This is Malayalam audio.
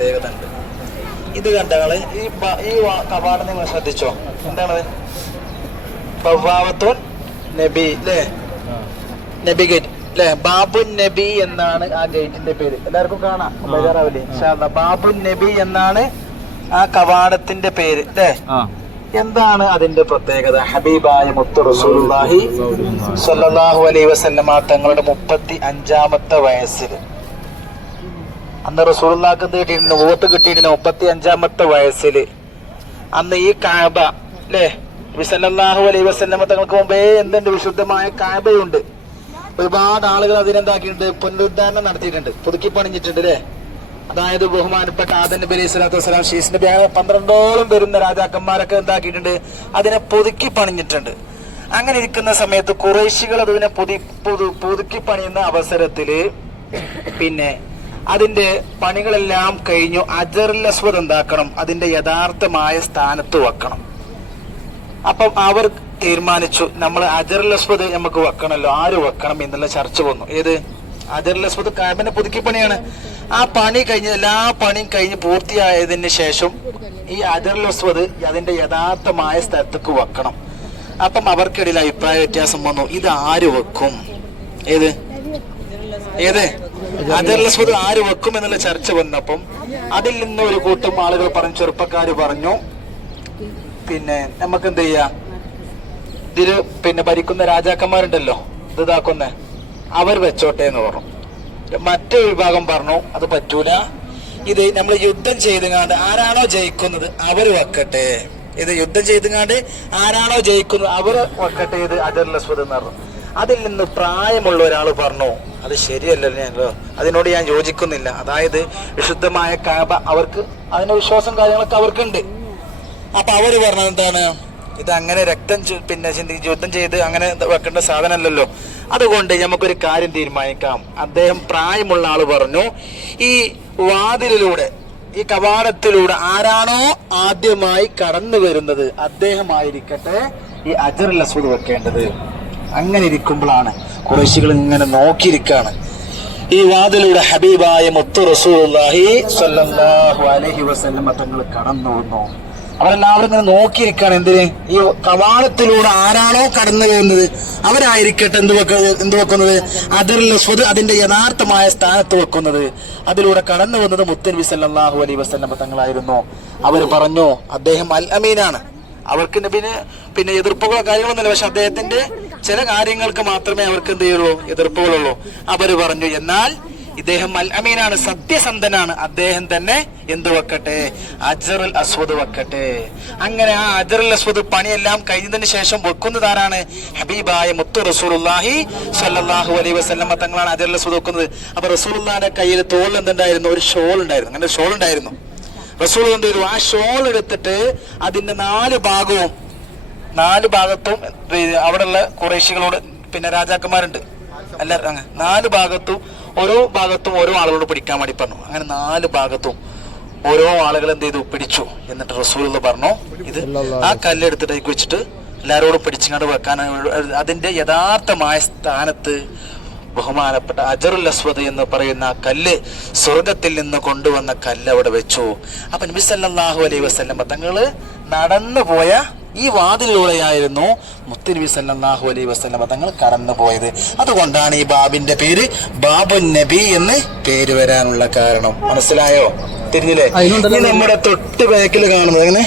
പ്രത്യേകത ഉണ്ട് ഇത് കണ്ടകൾ ഈ ഈ കവാടം നിങ്ങൾ ശ്രദ്ധിച്ചോ? എന്താണ്? ബവാവത്തോൻ നബി അല്ലേ നബി ഗേറ്റ് അല്ലെ ബാബുൻ നബി എന്നാണ് ആ ഗേറ്റിന്റെ പേര്. എല്ലാവർക്കും കാണാം. ബേജാറാവില്ലേ. ബാബുൻ നബി എന്നാണ് ആ കവാടത്തിന്റെ പേര് അല്ലേ എന്താണ് അതിന്റെ പ്രത്യേകത? ഹബീബായ മുത്തു റസൂലുള്ളാഹി സ്വല്ലല്ലാഹു അലൈഹി വസല്ലമ തങ്ങളുടെ മുപ്പത്തി അഞ്ചാമത്തെ വയസ്സിൽ അന്ന് റസൂലുള്ളാഹ്ക്ക് നേടിയിരുന്ന ഓത്ത് കിട്ടിയിരുന്ന മുപ്പത്തി അഞ്ചാമത്തെ വയസ്സിൽ അന്ന് ഈ കാബ അല്ലേ വിസല്ലാഹു അലൈ വസല്ലമ തങ്ങൾക്ക് മുമ്പേ എന്തുണ്ട്? വിശുദ്ധമായ കാബയുണ്ട്. ഒരുപാട് ആളുകൾ അതിനെന്താക്കിയിട്ടുണ്ട്? പുനരുദ്ധാരണം നടത്തിയിട്ടുണ്ട്. പുതുക്കി പണിഞ്ഞിട്ടുണ്ട് അല്ലേ അതായത് ബഹുമാനപ്പെട്ട ആദൻ നബി അലൈഹി സ്വലാത്തു വസ്സലാം ഷീസ് നബി പന്ത്രണ്ടോളം വരുന്ന രാജാക്കന്മാരൊക്കെ എന്താക്കിയിട്ടുണ്ട്? അതിനെ പുതുക്കി പണിഞ്ഞിട്ടുണ്ട്. അങ്ങനെ ഇരിക്കുന്ന സമയത്ത് കുറേശികൾ അതിനെ പുതു- പുതുക്കി പണിയുന്ന അവസരത്തിൽ പിന്നെ അതിന്റെ പണികളെല്ലാം കഴിഞ്ഞു അജറിൽ അസ്വദ് എന്താക്കണം? അതിന്റെ യഥാർത്ഥമായ സ്ഥാനത്ത് വെക്കണം. അപ്പം അവർ തീരുമാനിച്ചു നമ്മൾ അജറുൽ അസ്വദ് നമുക്ക് വെക്കണമല്ലോ ആര് വെക്കണം? എന്നുള്ള ചർച്ച വന്നു. ഏത്? അജറുൽ അസ്വദ് കാബിനെ പുതുക്കി പണിയാണ്. ആ പണി കഴിഞ്ഞ് എല്ലാ പണിയും കഴിഞ്ഞ് പൂർത്തിയായതിന് ശേഷം ഈ അജറുൽ അസ്വദ് അതിന്റെ യഥാർത്ഥമായ സ്ഥലത്തേക്ക് വെക്കണം. അപ്പം അവർക്കിടയിൽ അഭിപ്രായ വ്യത്യാസം വന്നു ഇത് ആര് വെക്കും? ഏത്? ഏത്? അസ്വദ് ആര് വെക്കും എന്നുള്ള ചർച്ച വന്നപ്പം അതിൽ നിന്ന് ഒരു കൂട്ടം ആളുകൾ പറഞ്ഞു ചെറുപ്പക്കാർ പറഞ്ഞു. പിന്നെ നമുക്ക് എന്ത് ചെയ്യാം? ഇതിൽ പിന്നെ ഭരിക്കുന്ന രാജാക്കന്മാരുണ്ടല്ലോ ഇത് ഇതാക്കുന്ന. അവർ വെച്ചോട്ടെ എന്ന് പറഞ്ഞു. മറ്റൊരു വിഭാഗം പറഞ്ഞു അത് പറ്റൂല. ഇത് നമ്മൾ യുദ്ധം ചെയ്തുങ്ങാണ്ട് ആരാണോ ജയിക്കുന്നത് അവർ വെക്കട്ടെ. ഇത് യുദ്ധം ചെയ്തുങ്ങാണ്ട് ആരാണോ ജയിക്കുന്നത് അവർ വെക്കട്ടെ ഇത് അജർലസ്വത് എന്ന് പറഞ്ഞു. അതിൽ നിന്ന് പ്രായമുള്ള ഒരാൾ പറഞ്ഞു. അത് ശരിയല്ലല്ലോ അതിനോട് ഞാൻ യോജിക്കുന്നില്ല. അതായത് വിശുദ്ധമായ കാബ അവർക്ക് അതിന്റെ വിശ്വാസം കാര്യങ്ങളൊക്കെ അവർക്കുണ്ട്. അപ്പൊ അവർ പറഞ്ഞത് എന്താണ്? ഇത് അങ്ങനെ രക്തം പിന്നെ യുദ്ധം ചെയ്ത് അങ്ങനെ വെക്കേണ്ട സാധനമല്ലല്ലോ. അതുകൊണ്ട് നമുക്കൊരു കാര്യം തീരുമാനിക്കാം. അദ്ദേഹം പ്രായമുള്ള ആൾ പറഞ്ഞു ഈ വാതിലിലൂടെ ഈ കവാടത്തിലൂടെ ആരാണോ ആദ്യമായി കടന്നു വരുന്നത് അദ്ദേഹമായിരിക്കട്ടെ ഈ അജർ അസ്വദ് വെക്കേണ്ടത്. അങ്ങനെ ഇരിക്കുമ്പോഴാണ് കുറേശികൾ ഇങ്ങനെ നോക്കിയിരിക്കുകയാണ് ഈ വാതിലൂടെ ഹബീബായ മുത്തു റസൂലി അലൈഹി വസല്ലം തങ്ങൾ കടന്നു വന്നു. അവരെല്ലാവരും ഇങ്ങനെ നോക്കിയിരിക്കുകയാണ് എന്തിന്? ഈ കവാടത്തിലൂടെ ആരാണോ കടന്നു പോകുന്നത്? അവരായിരിക്കട്ടെ എന്ത് വെക്കുന്നത് എന്ത് വെക്കുന്നത്? അതിലുള്ള സ്വത് അതിന്റെ യഥാർത്ഥമായ സ്ഥാനത്ത് വെക്കുന്നത്. അതിലൂടെ കടന്നു വന്നത് മുത്തൻ സല്ലല്ലാഹു അലൈഹി വസല്ലം തങ്ങളായിരുന്നു. അവർ പറഞ്ഞു അദ്ദേഹം അൽ അമീനാണ് അവർക്ക് നബിന് പിന്നെ എതിർപ്പുകളോ കാര്യങ്ങളൊന്നുമില്ല. പക്ഷെ അദ്ദേഹത്തിന്റെ ചില കാര്യങ്ങൾക്ക് മാത്രമേ അവർക്ക് എന്ത് ചെയ്യുള്ളൂ? എതിർപ്പുകളുള്ളൂ. അവർ പറഞ്ഞു എന്നാൽ ഇദ്ദേഹം അൽ അമീനാണ് സത്യസന്ധനാണ്. അദ്ദേഹം തന്നെ എന്ത് വെക്കട്ടെ? അജറുൽ അസ്വദ് വെക്കട്ടെ. അങ്ങനെ ആ അജറുൽ അസ്വദ് പണിയെല്ലാം കഴിഞ്ഞതിന് ശേഷം വെക്കുന്നത് ആരാണ്? ഹബീബായ മുത്തു റസൂലുള്ളാഹി സല്ലാഹു അലൈ വസല്ലമ തങ്ങളാണ് അജറുൽ അസ്വദ് വെക്കുന്നത്. അപ്പൊ റസൂലുള്ളാഹിന്റെ കയ്യിൽ തോളിൽ എന്തുണ്ടായിരുന്നു ഒരു ഷോൾ ഉണ്ടായിരുന്നു അങ്ങനെ ഷോൾ ഉണ്ടായിരുന്നു എന്ത് ചെയ്തു? ആ ഷോൾ എടുത്തിട്ട് അതിന്റെ നാല് ഭാഗവും നാല് ഭാഗത്തും അവിടെയുള്ള കുറേശികളോട് പിന്നെ രാജാക്കന്മാരുണ്ട്. അല്ല നാല് ഭാഗത്തും ഓരോ ഭാഗത്തും ഓരോ ആളുകളോട് പിടിക്കാൻ വേണ്ടി പറഞ്ഞു. അങ്ങനെ നാല് ഭാഗത്തും ഓരോ ആളുകൾ എന്ത് ചെയ്തു? പിടിച്ചു. എന്നിട്ട് റസൂൽ എന്ന് പറഞ്ഞു ഇത് ആ കല്ലെടുത്തിട്ട് അതിലേക്ക് വെച്ചിട്ട് എല്ലാവരോടും പിടിച്ചുകൊണ്ട് വെക്കാൻ അതിന്റെ യഥാർത്ഥമായ സ്ഥാനത്ത് ബഹുമാനപ്പെട്ട അജറുൽ അസ്വദ് എന്ന് പറയുന്ന ആ കല്ല് സ്വർഗത്തിൽ നിന്ന് കൊണ്ടുവന്ന കല്ല് അവിടെ വെച്ചു. അപ്പൊ നബി സല്ലല്ലാഹു അലൈഹി വസല്ലം തങ്ങൾ നടന്നു പോയ ഈ വാതിലൂടെയായിരുന്നു മുത്തനബി സല്ലാഹു അലൈഹി വസ്ലം തങ്ങൾ കടന്നു പോയത് അതുകൊണ്ടാണ് ഈ ബാബിന്റെ പേര് ബാബു നബി എന്ന് പേര് വരാനുള്ള കാരണം. മനസ്സിലായോ? തിരിഞ്ഞില്ലേ? നമ്മുടെ തൊട്ട് ബാക്കിൽ കാണുന്നത് എങ്ങനെ?